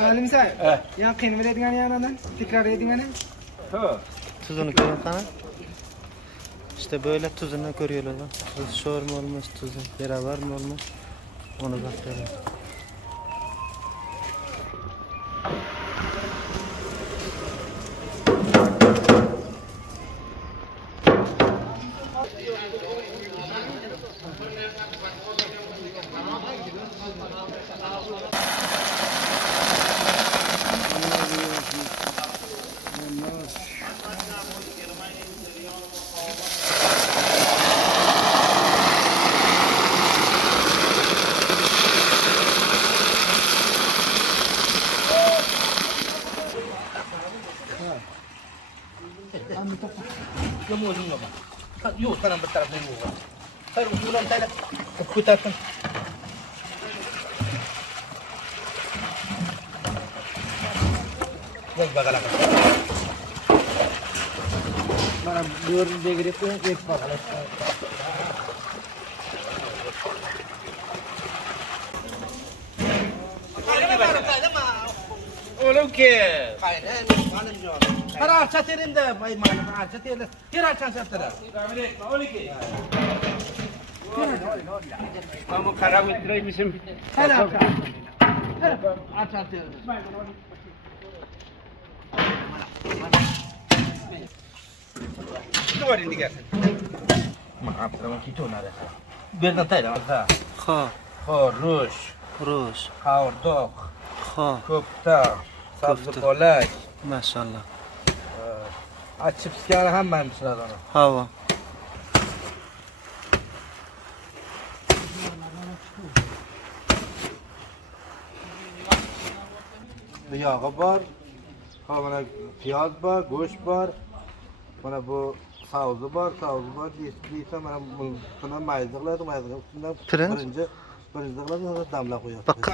Zalim sen. Ya kıyını verediğin yanından tekrar edin hani. Tuzunu görün kana. İşte böyle tuzunu görüyorlar bak. Tuz şor mu olmuş, tuzu beraber mi olmuş? Onu bakıyorlar. Semua semua bang. Tak yuk sekarang bertaraf dengan gua. Saya ulang saya keputarkan. Bang bagalah. Mana dur degre tu ek pagala. Oğlum ki. Kaynen malam jo. Karar çatırın da bay malam çatırın. Kira çatırın. Kamu karar ettireymişim. Selam. Çatırın. Keluar ini guys. Maaf, terima kita nak rasa. Biar nanti dah rasa. Ha, Horus, ruz, hordok, ha, köfte, sabzı Köfte. kolay. maşallah. Açıp sikana hemen sıradan. Hava. Yağı var. Ha bana piyaz var, goş var. Bana bu savzu var. Değilse bana buna mayızlıklar, mayızlıklar. Üstünden Pirinç? birinci sonra damla koyuyor. Bak.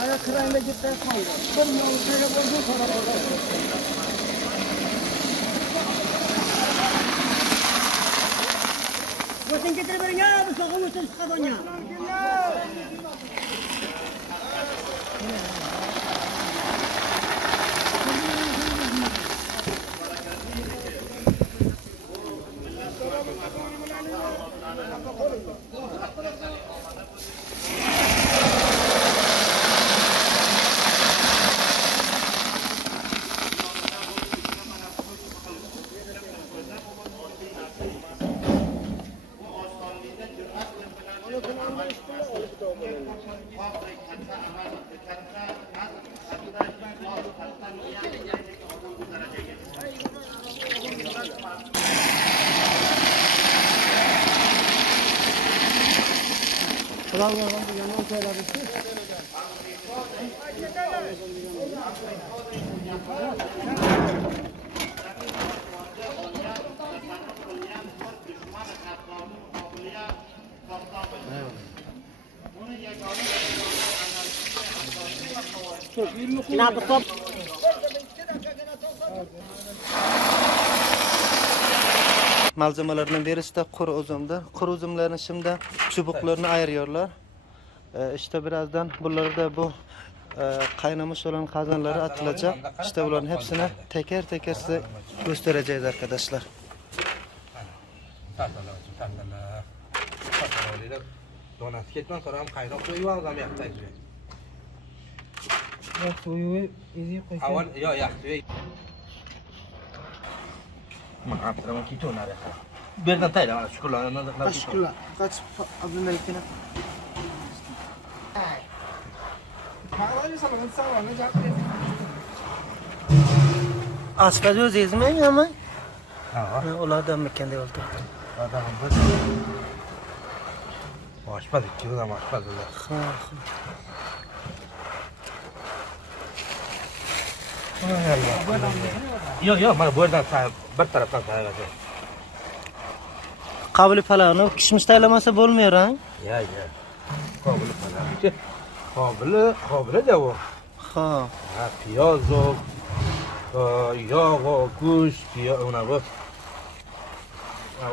Aya kırayla gitti kaldı. Bir yol şöyle bozdun sonra Bosan getirip verin ya, bu soğuk olursa çıkar ya. Malzemelerden birisi de kuru üzümdür. Kuru üzümlerin şimdi çubuklarını ayırıyorlar. İşte birazdan bunları da bu kaynamış olan kazanlara atılacak. İşte bunların hepsini teker teker size göstereceğiz arkadaşlar. Donası ketmeden sonra ham qaynoq suyu ham yaptaydı. Ya suyu ezib qo'ysa. Avval yo yaxshi. Mana aptiraman kitonar ya. Bu yerdan tayla mana shukrlar. Tashkillar. Kaç Abdullah ikana. Ma'lumot salamat savolga javob bering. Aşpaz o'zingizmi yo'qmi? Ha. Ulardan mikan deb o'tirdim. Adam bir. Aşpaz ikki adam aşpaz ular. Ha. Yok mana bu yerdan bir tarafdan sayılacak. Qabli palavni kishmish taylamasa bo'lmaydi, ha? Ya. Qabili falan. Qabili de bu. Ha. Ha, piyoz o, yağ o, go'sht, ona bu.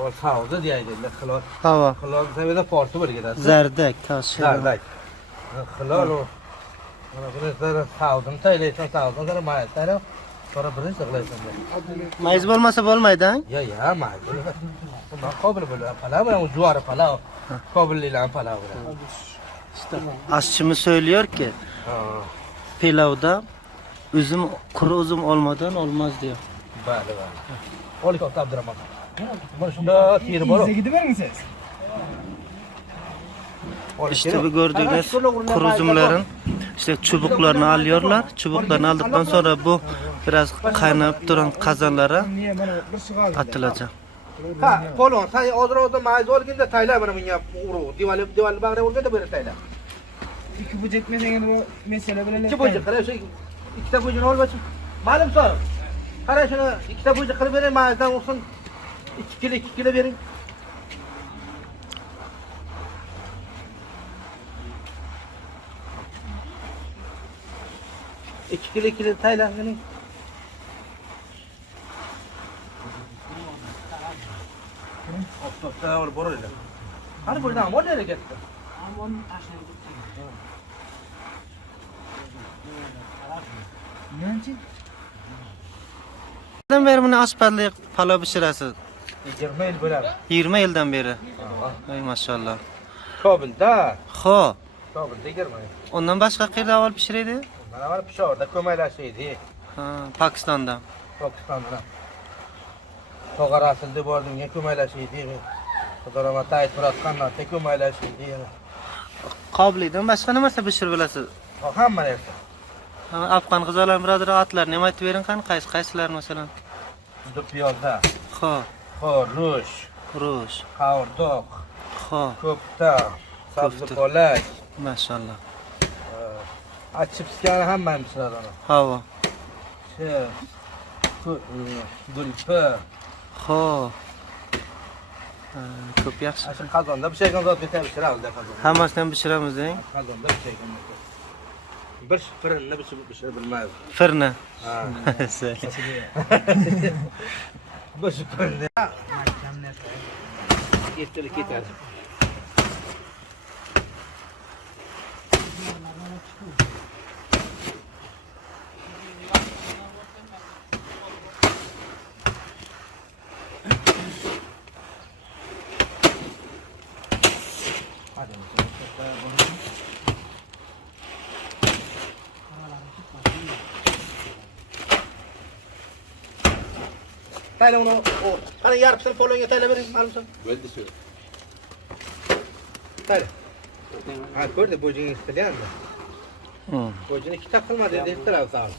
O savza deydilar, xilol. Hava. Xilol seviyede portu bir gider. Zardak, tosh. Zardak. Xilol o. Ona bunu sonra savdın taylaysan savdın sonra mayaslar. Sonra birini sığlaysan. Mayiz bo'lmasa bo'lmaydi, ha? Ya mayas. Ben qabil böyle palav bilan juvarı palav. Qabillilan palav bilan. Aşçımız söylüyor ki Ha. pilavda üzüm, kuru üzüm olmadan olmaz diyor. Bale. Olik ot Abdurrahman. Mana shunda teri bor. Gidib bermisiz? İşte bu gördüğünüz kuru üzümlerin işte çubuklarını alıyorlar. Çubuklarını aldıktan sonra bu biraz kaynayıp duran kazanlara Niye mana bir sual atılacak. Ha, qo'lon, sen hozir mayz olganda tayla mana bunga uru, dival bag'ra olganda beri tayla. İki bu jetmesen bu mesele bilan. İki bo'yicha qara shu ikkita bo'yini olmasin. Ma'lum so'ra. Qara shuni ikkita bo'yicha qilib bering, mayzdan o'xsin. 2 kilo bering. İki kilo tayla yani. Hop, ol boraylar. Qani buradan amon nereye ketdi? Nanchi? Neden beri bunu aşpazlık palav pişirasiz? 20 yil bo'ladi. 20 yıldan beri. Ay maşallah. Kobulda. Ho. Kobulda 20 yil. Ondan başka qayerda avval pişirdi? Mana var Peshorda ko'maklashaydi. Ha, Pokistonda. Pokistonda. Tog'ar asilda bordim, ko'maklashaydi. Xudoramat ayt muratqandan ko'maklashaydi. Qoblidan başka nima pishirib bilasiz? Hamma narsa. Ha, Afg'on qizaloq birodar otlar nima aytib bering qani qaysilar masalan? Juda piyozda. Ho, Xo'rush, rush. qovurdoq, Ho, ko'pta, sabzi polak. maşallah. Achipskani hammani pishiradi ona. Havo. Gulpa. Ho. Ko'p yaxshi. Shu qozonda pishirgan zot bitta pishiramiz qozonda. Hammasidan pishiramiz, deng. Qozonda pishirgan. Bir firinni pishirib bilmaydi. Firna. Ha. Söyle. Bir firinni. Yetili ketadi. Tayla onu o. Hani yarpsın folonga tayla verin malumsun. Bo'ldi shu. Tayla. Ha ko'rdi bojing istalyapti. Hı. Bojini ikki taqilma dedi taraf sağ.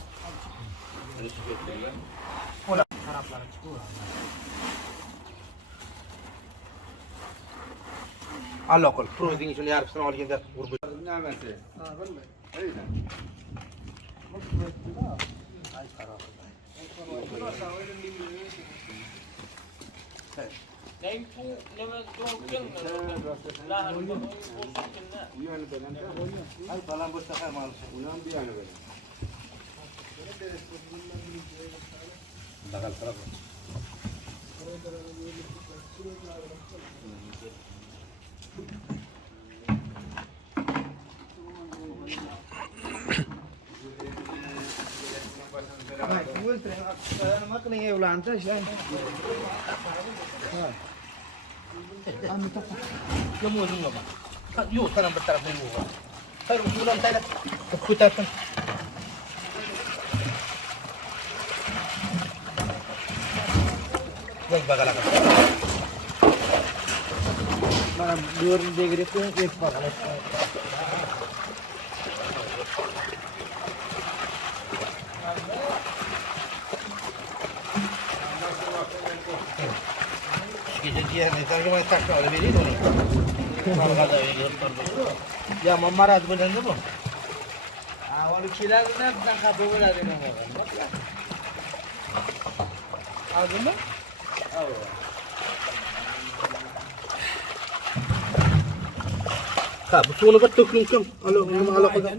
Allah qol. Pro'ding shuni yarpsini olganda urib. Nimasi? Ay balan bo'lsa ham olsin. Undan bu yana böyle. Dagal taraf. Nima qiling evlanti ishlang. Kim o'zing yo'q. Yok sana bir tarafta yok. Hayır ulan tayla. Kutarsın. Bak bakalım. Bana diyorum diye girip hep bakalım. Gece diye ne zaman takma öyle vereyim onu. Ya mamara böyle ne bu? Onu kilerden kapı böyle aldın mı? Ha bu sonu bir tökün kim? Alo kadar.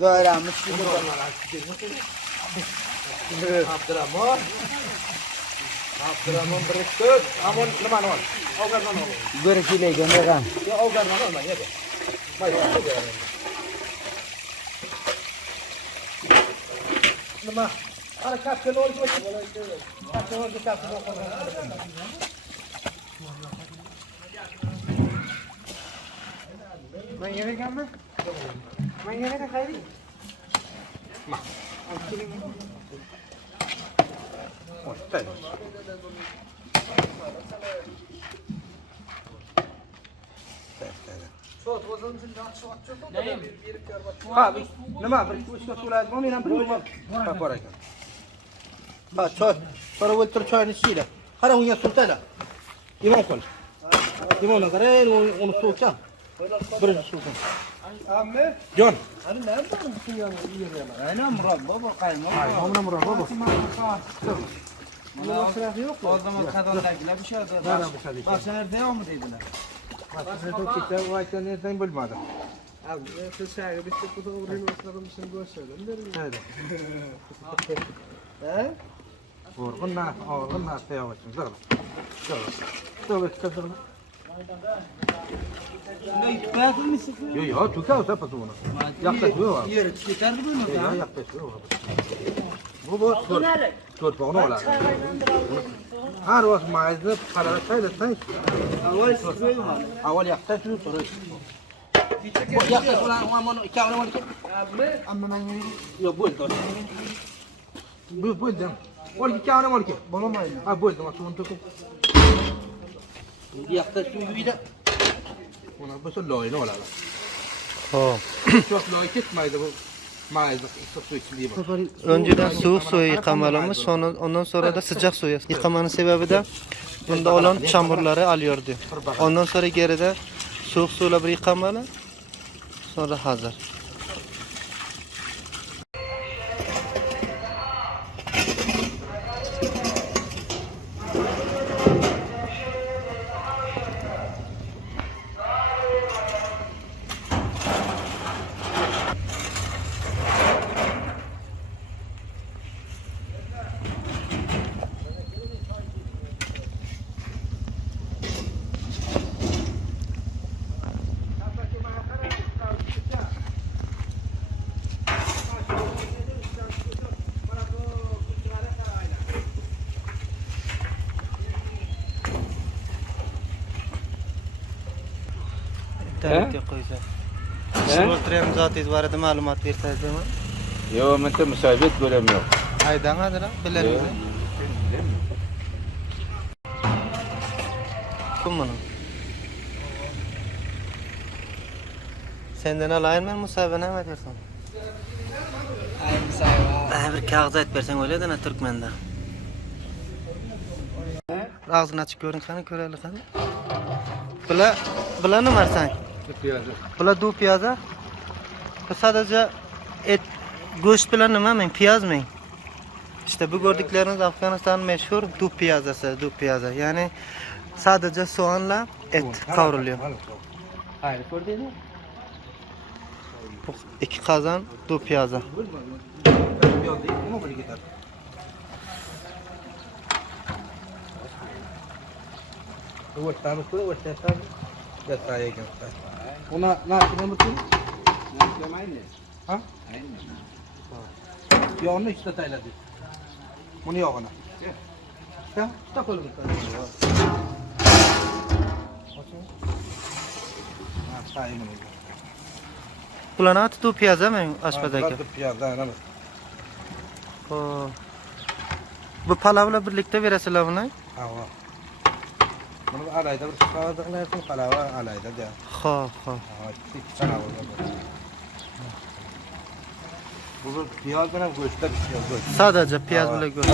Gayramış. Abdurrahman beriktut. Amun leman ol. Ogarman ol. Bir kile gönderelim. Ya ogarman ol ya be. May Lema. Ara kapken ol ki. Kapken ol ki kapken ol. Ben yere gelme. Ben yere de kaydı. Ha, nima bir kuchga so'radi, men ham bilmayman. Ha, bor ekan. Ha, choy. Sonra o'ltir choyni ichinglar. Qara unga sultala. Limon qo'y. Limonni qarang, uni so'kam. Birinchi so'kam. Amme. Jon. Hani nerede bu yiyorum? Aynen murabba bu kaymak. Mana murabba bu. Bunun masrafı yok mu? O zaman kadındakiler bir şey oldu. Bak sen nerede yok mu dediler? Sen Türkçe vayken nereden bilmedi. Abi siz şahane bir tek bu da uğrayın oturmuşsun gösterdim derim. Evet. He? Orgunna teyavacım. Dur. Kızım. Ne tutuyorsun mısın? Yo, tukav sapatı bunu. Yaklaşıyor abi. Yürü, yeterli mi bunu? Ya yaklaşıyor abi. Bu dört bağını ola. Her vakit maizde karara çaylasın. Avval yaklaşıyor sonra. Yaklaşıyor ulan onu iki avını var ki. Amma ben yürü. Yok böldüm. Var iki avını var ki. Bulamayın. Ha böldüm aslında tukum. Yaklaşıyor yürüyle. Ona bu son loyunu ola. Hop. Çok loy gitmeydi bu. Maizde su içiliği var. Önceden soğuk suya yıkamalarımız, sonra ondan sonra da sıcak suya yıkamanın sebebi de bunda olan çamurları alıyordu. Ondan sonra geride soğuk suyla bir yıkamalı, sonra hazır. İnternete koyacağız. Şurada zaten var da malumat verseniz mi? Yo, mende müsaade göremiyor. Aydan adır ha, bilen mi? Kim bunu? Senden alayım ben musabene mi edersin? Aynı sayfa. Bir kağıt et versen öyle de ne Türkmen'de. Ağzını açık görün sana körelik hani. Bula ne var sen? Bula du piyaza. Bu sadece et, goşt bilen ne mi? Piyaz mı? İşte bu gördükleriniz Afganistan'ın meşhur du piyazası, du piyaza. Yani sadece soğanla et kavruluyor. Hayır, gördün mü? Bu 2 kazan du piyaza. Ona ne yapayım bakayım? Ha? Ya onu işte tayladı. Bunu yok ona. Sen tak oğlum. çayı bunu. Bularni ati piyazami oshpaz aka? Piyazdan ana. Xo'p. Bu palavlar birlikda berasizlar buni? Hava. Bunu alayda bir sağdıqlarsa palava alayda da. Xo'p, xo'p. Sana bu piyaz bilan go'shtda pishgan go'sht. Sadece piyaz bilan go'sht.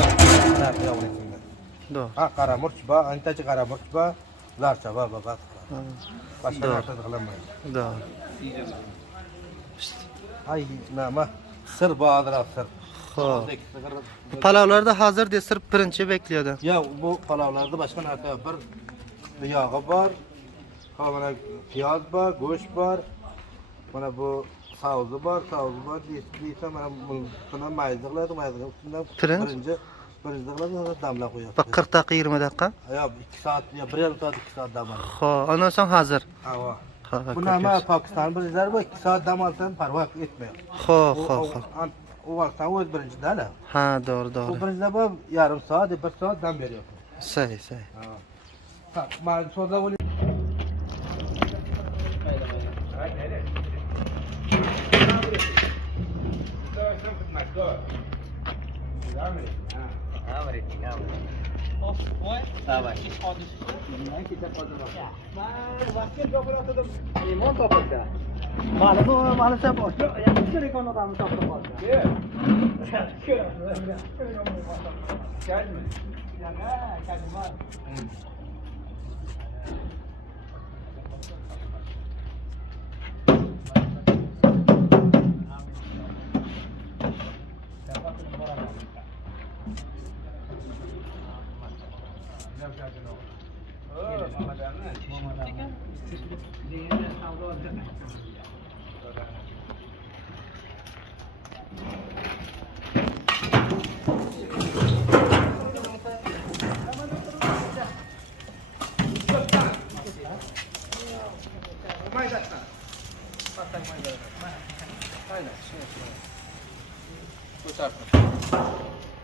Do. Ha, qara murch bor, antachi qara murch bor, zarcha bor, bas. Boshqa narsa qilinmaydi. Do. Ay, nima? Sir bordir, sir. Xo'p. Palavlarda hozir desir birinchi bekliyordu. Ya bu palavlarda boshqa narsa bir yog'i bor, mana piyoz bor, go'sht bor. Mana bu sauzi bor deysa mana buni maydalaydi, ustidan birinchi qilib damlab qo'yadi. 40 daqiqa 20 daqiqa. Ya 2 soat, ya 1,5 soat, 2 soat dam oladi. Xo'p, ondan so'ng hozir. Ha. Bu nima Pokiston bizlar bu 2 soat dam olsa parvo etmaydi. Xo'p. O vaqtdan o'z birinchida. Ha, doğru. Bu birinchida bu yarim soat, 1 soat dam beryapti. Say. Ha. Men so'zlab o'ling.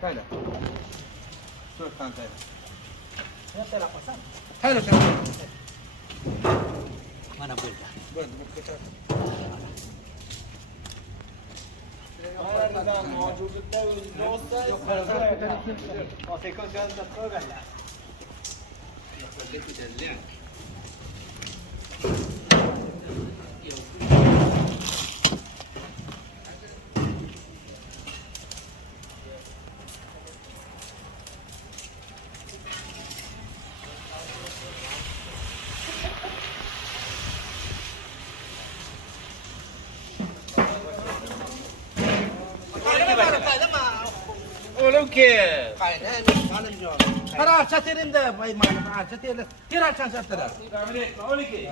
Hayla. Dört tane hayla. Ne taraf basan? Hayla. Mana burada. Burada. Oğlum ki. Kaynen, hanım yok. Para çatırında, bay malum, çatırında. Tira çatırında. Oğlum ki.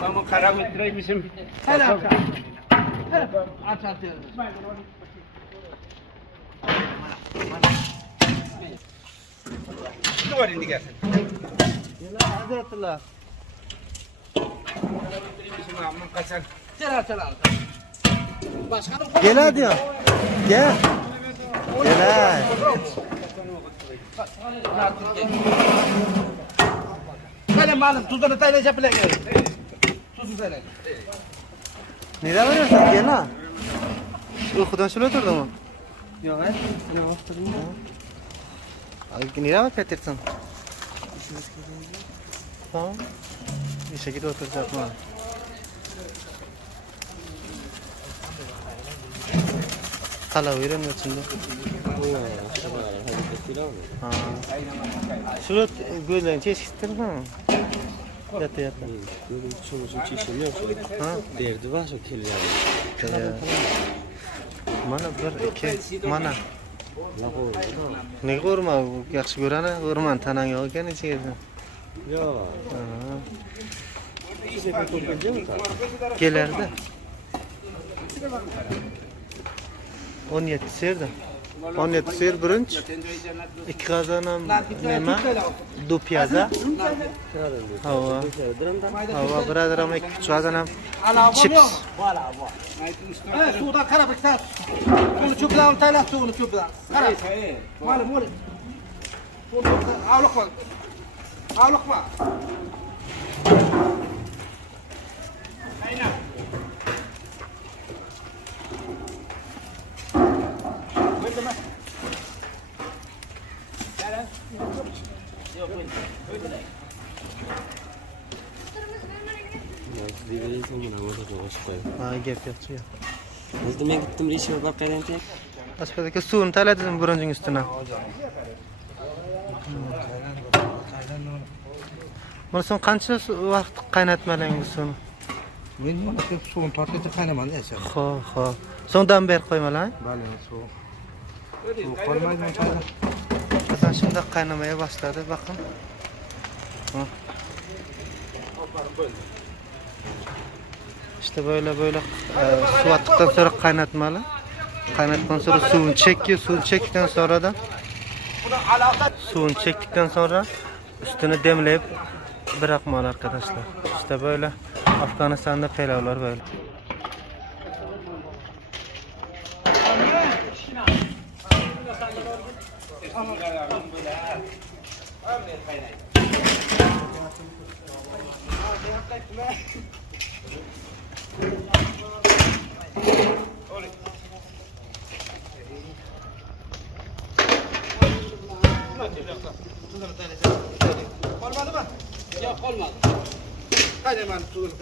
Tamam, karam ettireymişim. Helal. Çatırında. Ne var indi gelsin? Hazretler. Tira. Gel hadi ya. Gel. Gel. Benim malum tuzunu taylayacak bile gel. Tuzu taylayacak. Nereye varıyorsun? Gel ha. Uykudan şöyle oturdun mu? Yok, ne oturdum ya? Nereye bak getirsin? Tamam. İşe gidip oturacak mı? Kala öğrenmiyor şimdi. Şurada böyle çeşittir mi? Yatı. Böyle çoğumuzun çeşitli yok. Derdi var o kellerin. Mana bir iki mana. Ne görme, yaxshi görene, görmen tanang yok ekan ichida. Yok. Kelardi. 17 serdi. 17 ser birinchi. 2 qozon ham nima? Du piyaza. Hava. Hava birodar ham 2 qozon ham chips. Suda qarab iksa. Bunu çöpten taylab suvini çöpten. Qarab. Malum ol. Avluqma. Avluqma. Deyvereysen buna motorga qo'shib qo'y. Ha, gap yo'q, yo'q. O'zida men gittim rishva barqadan tek. Asfalt aka suvni taladingizmi burunjing ustidan? Bunisini qancha vaqt qaynatmalang bu suvni? Men mana shu suvni tortgacha qaynamadi ya. Xo'p. So'ngdan beri qo'ymalang. Bali, suv. Suv qolmaydi men qayda. Masalan, shunda qaynamaya boshladi, bakın. İşte böyle su attıktan sonra kaynatmalı. Kaynattıktan sonra suyunu çekiyor. Suyunu çektikten sonra da üstüne demleyip bırakmalı arkadaşlar. İşte böyle Afganistan'da pilavlar böyle. Qolmadimi? Yo'q, qolmadi. Qani men suvni.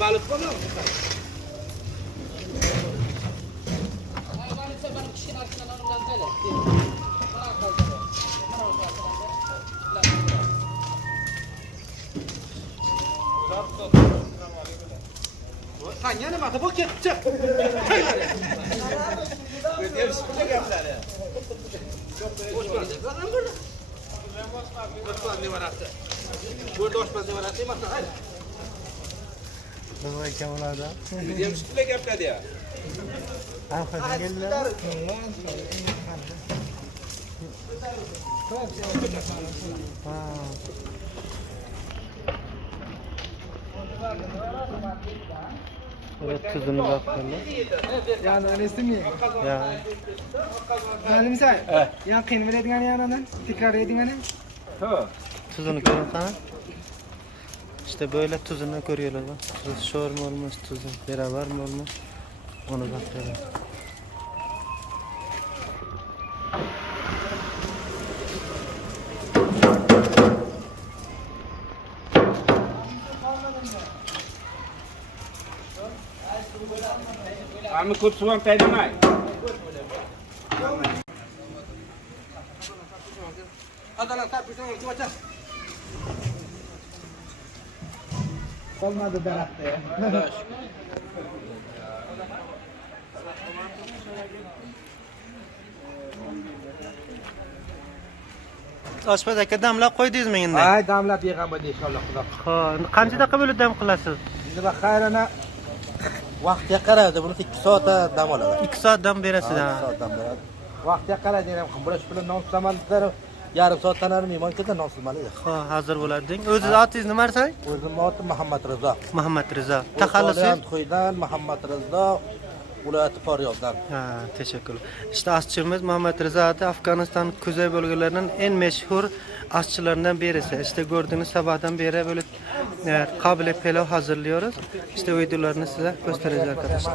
Balık mı? Tanya nima qilib ketdi? Nima ekan ularda? Videom üstüne gaplar ya. Evet, tuzunu bakalım. Yani öylesi mi? Ya. Yani misal, yani kıyım verdiğin yanından tekrar edin hani. Tuzunu görün sana. İşte böyle tuzunu görüyorlar bak. Tuzu şor mu olmuş, tuzu beraber mi olmuş? Onu bakıyorlar. Ama ko'p suv ham taydamay. Adalar tarpışın oldu maça. Olmadı daraxtda. Oshpaz aka damlab qo'ydingizmi endi? Ay damlab yig'an bo'ldi inshaalloh xudo. Xo'p, qancha daqiqa bo'lib dam qilasiz? Endi bak xayrana vaqtga qaradi. Buni 2 soatda dam oladi. 2 soat dam berasiz. 2 soat dam beradi. Vaqtga qaradi, ham qimbrash bilan non tuzamanlar. Yarim soatdan armi mumkin non tuzmali. Xo'p, hazır bo'lading. O'zingiz otingiz nima desang? O'zim otim Muhammad Rizo. Muhammad Rizo. Taxallusingiz? To'ydan Muhammad Rizo. Viloyati Faryoddan. Ha, teşekkürler. İşte aşçımız Muhammed Rıza adı Afganistan kuzey bölgelerinin en meşhur aşçılarından birisi. İşte gördüğünüz sabahtan beri böyle kabile pilav hazırlıyoruz. İşte videolarını size göstereceğiz arkadaşlar.